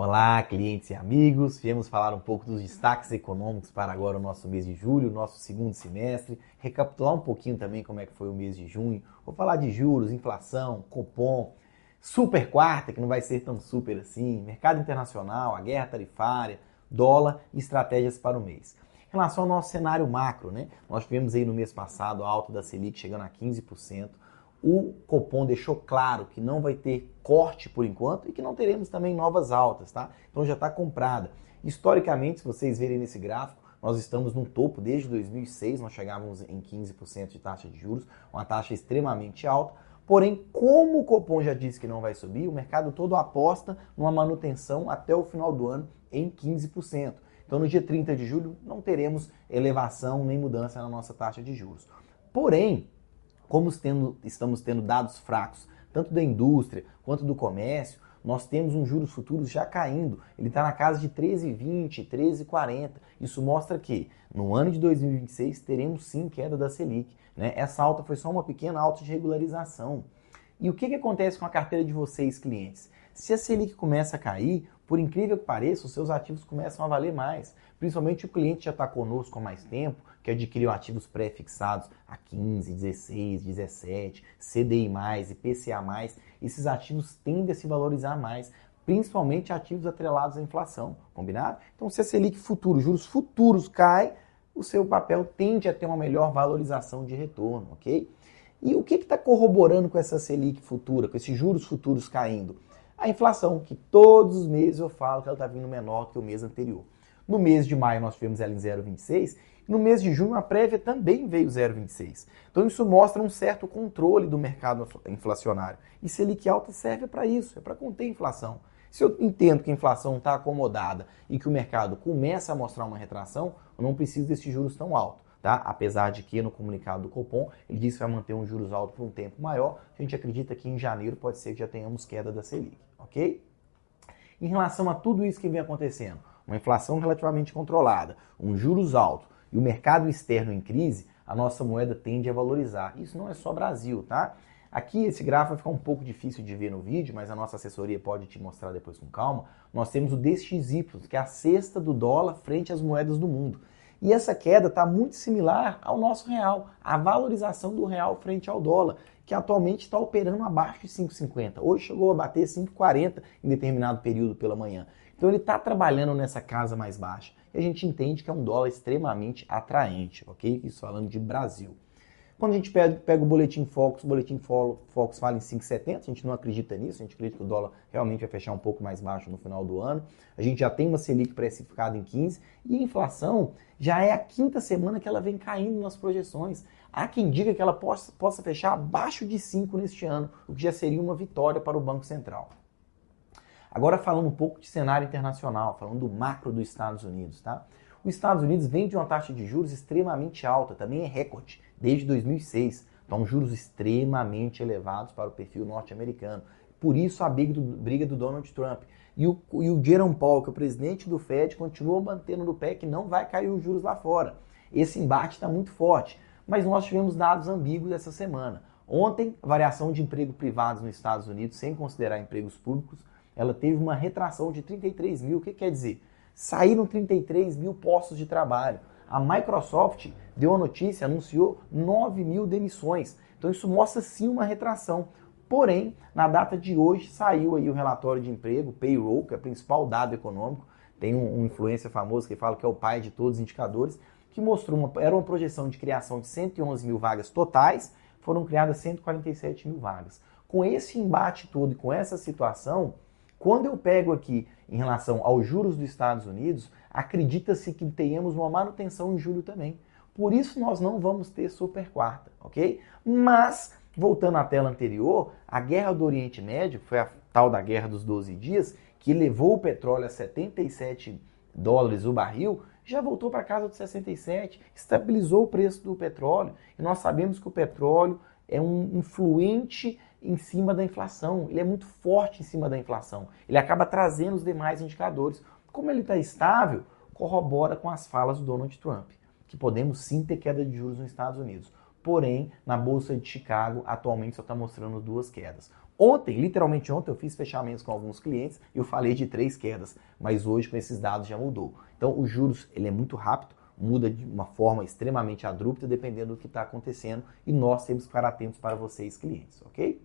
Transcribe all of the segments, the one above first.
Olá, clientes e amigos. Viemos falar um pouco dos destaques econômicos para agora o nosso mês de julho, nosso segundo semestre. Recapitular um pouquinho também como é que foi o mês de junho. Vou falar de juros, inflação, Copom, super quarta, que não vai ser tão super assim, mercado internacional, a guerra tarifária, dólar e estratégias para o mês. Em relação ao nosso cenário macro, né? Nós tivemos aí no mês passado a alta da Selic chegando a 15%. O Copom deixou claro que não vai ter corte por enquanto e que não teremos também novas altas, tá? Então já está comprada. Historicamente, se vocês verem nesse gráfico, nós estamos no topo desde 2006, nós chegávamos em 15% de taxa de juros, uma taxa extremamente alta. Porém, como o Copom já disse que não vai subir, o mercado todo aposta numa manutenção até o final do ano em 15%. Então, no dia 30 de julho, não teremos elevação nem mudança na nossa taxa de juros. Porém, como estamos tendo dados fracos, tanto da indústria quanto do comércio, nós temos um juros futuros já caindo. Ele está na casa de 13,20, 13,40. Isso mostra que no ano de 2026 teremos sim queda da Selic, né? Essa alta foi só uma pequena alta de regularização. E o que acontece com a carteira de vocês, clientes? Se a Selic começa a cair, por incrível que pareça, os seus ativos começam a valer mais. Principalmente o cliente já está conosco há mais tempo, que adquiriu ativos pré-fixados a 15, 16, 17, CDI+, IPCA+, esses ativos tendem a se valorizar mais, principalmente ativos atrelados à inflação, combinado? Então, se a Selic futuro, juros futuros cai, o seu papel tende a ter uma melhor valorização de retorno, ok? E o que está corroborando com essa Selic futura, com esses juros futuros caindo? A inflação, que todos os meses eu falo que ela está vindo menor que o mês anterior. No mês de maio nós tivemos ela em 0,26, no mês de junho a prévia também veio 0,26. Então isso mostra um certo controle do mercado inflacionário. E Selic alta serve para isso, é para conter a inflação. Se eu entendo que a inflação está acomodada e que o mercado começa a mostrar uma retração, eu não preciso desses juros tão altos. Tá? Apesar de que no comunicado do Copom ele disse que vai manter um juros alto por um tempo maior, a gente acredita que em janeiro pode ser que já tenhamos queda da Selic, ok? Em relação a tudo isso que vem acontecendo, uma inflação relativamente controlada, um juros alto e o mercado externo em crise, a nossa moeda tende a valorizar. Isso não é só Brasil, tá? Aqui esse gráfico vai ficar um pouco difícil de ver no vídeo, mas a nossa assessoria pode te mostrar depois com calma. Nós temos o DXY, que é a cesta do dólar frente às moedas do mundo. E essa queda está muito similar ao nosso real, a valorização do real frente ao dólar, que atualmente está operando abaixo de 5,50. Hoje chegou a bater 5,40 em determinado período pela manhã. Então ele está trabalhando nessa casa mais baixa. E a gente entende que é um dólar extremamente atraente, ok? Isso falando de Brasil. Quando a gente pega o Boletim Focus fala em 5,70, a gente não acredita nisso, a gente acredita que o dólar realmente vai fechar um pouco mais baixo no final do ano. A gente já tem uma Selic precificada em 15 e a inflação já é a quinta semana que ela vem caindo nas projeções. Há quem diga que ela possa fechar abaixo de 5 neste ano, o que já seria uma vitória para o Banco Central. Agora falando um pouco de cenário internacional, falando do macro dos Estados Unidos, tá? Os Estados Unidos vem de uma taxa de juros extremamente alta, também é recorde, desde 2006. Então, juros extremamente elevados para o perfil norte-americano. Por isso, a briga do Donald Trump. E o Jerome Powell, que é o presidente do Fed, continua mantendo no pé que não vai cair os juros lá fora. Esse embate está muito forte. Mas nós tivemos dados ambíguos essa semana. Ontem, a variação de emprego privados nos Estados Unidos, sem considerar empregos públicos, ela teve uma retração de 33 mil. O que quer dizer? Saíram 33 mil postos de trabalho. A Microsoft deu a notícia, anunciou 9 mil demissões. Então isso mostra sim uma retração. Porém, na data de hoje saiu aí o relatório de emprego, payroll, que é o principal dado econômico. Tem um influencer famoso que fala que é o pai de todos os indicadores, que mostrou era uma projeção de criação de 111 mil vagas totais, foram criadas 147 mil vagas. Com esse embate todo e com essa situação, quando eu pego aqui em relação aos juros dos Estados Unidos, acredita-se que tenhamos uma manutenção em julho também. Por isso nós não vamos ter super quarta, ok? Mas, voltando à tela anterior, a guerra do Oriente Médio, foi a tal da guerra dos 12 dias, que levou o petróleo a 77 dólares o barril, já voltou para casa de 67, estabilizou o preço do petróleo. E nós sabemos que o petróleo é um influente em cima da inflação, ele é muito forte em cima da inflação, ele acaba trazendo os demais indicadores. Como ele está estável, corrobora com as falas do Donald Trump, que podemos sim ter queda de juros nos Estados Unidos. Porém, na Bolsa de Chicago, atualmente só está mostrando duas quedas. Ontem, literalmente ontem, eu fiz fechamentos com alguns clientes e eu falei de 3 quedas, mas hoje com esses dados já mudou. Então, os juros, ele é muito rápido, muda de uma forma extremamente abrupta, dependendo do que está acontecendo, e nós temos que ficar atentos para vocês, clientes, ok?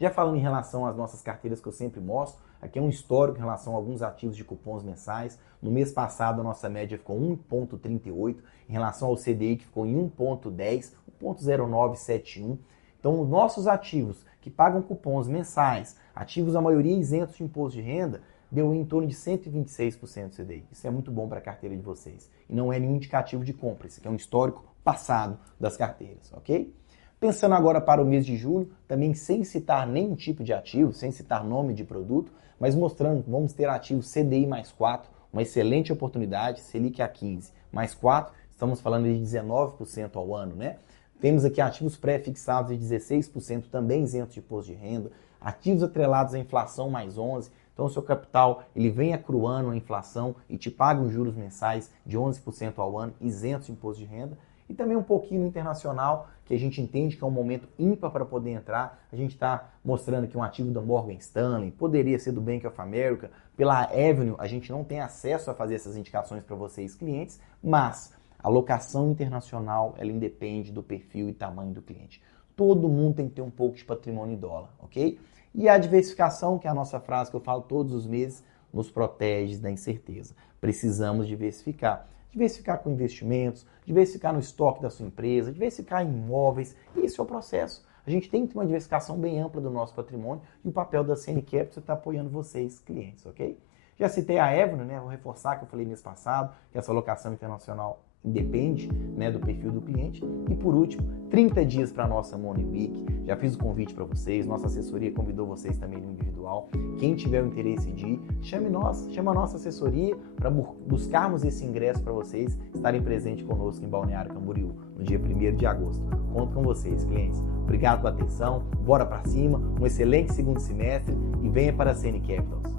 Já falando em relação às nossas carteiras que eu sempre mostro, aqui é um histórico em relação a alguns ativos de cupons mensais. No mês passado, a nossa média ficou 1,38, em relação ao CDI, que ficou em 1,10, 1,0971. Então, os nossos ativos que pagam cupons mensais, ativos a maioria isentos de imposto de renda, deu em torno de 126% do CDI. Isso é muito bom para a carteira de vocês. E não é nenhum indicativo de compra. Isso aqui é um histórico passado das carteiras, ok? Pensando agora para o mês de julho, também sem citar nenhum tipo de ativo, sem citar nome de produto, mas mostrando que vamos ter ativo CDI mais 4, uma excelente oportunidade, Selic a 15 mais 4, estamos falando de 19% ao ano, né? Temos aqui ativos pré-fixados de 16%, também isentos de imposto de renda, ativos atrelados à inflação mais 11%, então o seu capital ele vem acruando a inflação e te paga os juros mensais de 11% ao ano, isentos de imposto de renda, e também um pouquinho no internacional, que a gente entende que é um momento ímpar para poder entrar. A gente está mostrando que um ativo da Morgan Stanley, poderia ser do Bank of America, pela Avenue, a gente não tem acesso a fazer essas indicações para vocês, clientes, mas a alocação internacional, ela independe do perfil e tamanho do cliente. Todo mundo tem que ter um pouco de patrimônio em dólar, ok? E a diversificação, que é a nossa frase que eu falo todos os meses, nos protege da incerteza. Precisamos diversificar. Diversificar com investimentos, diversificar no estoque da sua empresa, diversificar em imóveis. Esse é o processo. A gente tem que ter uma diversificação bem ampla do nosso patrimônio e o papel da CN Capital está apoiando vocês, clientes, ok? Já citei a Avenue, né? Vou reforçar que eu falei mês passado, que essa alocação internacional independe, né, do perfil do cliente. E por último, 30 dias para a nossa Money Week. Já fiz o convite para vocês, nossa assessoria convidou vocês também no individual. Quem tiver o interesse de ir, chama a nossa assessoria para buscarmos esse ingresso para vocês estarem presentes conosco em Balneário Camboriú, no dia 1º de agosto. Conto com vocês, clientes. Obrigado pela atenção, bora para cima, um excelente segundo semestre e venha para a CN Capital.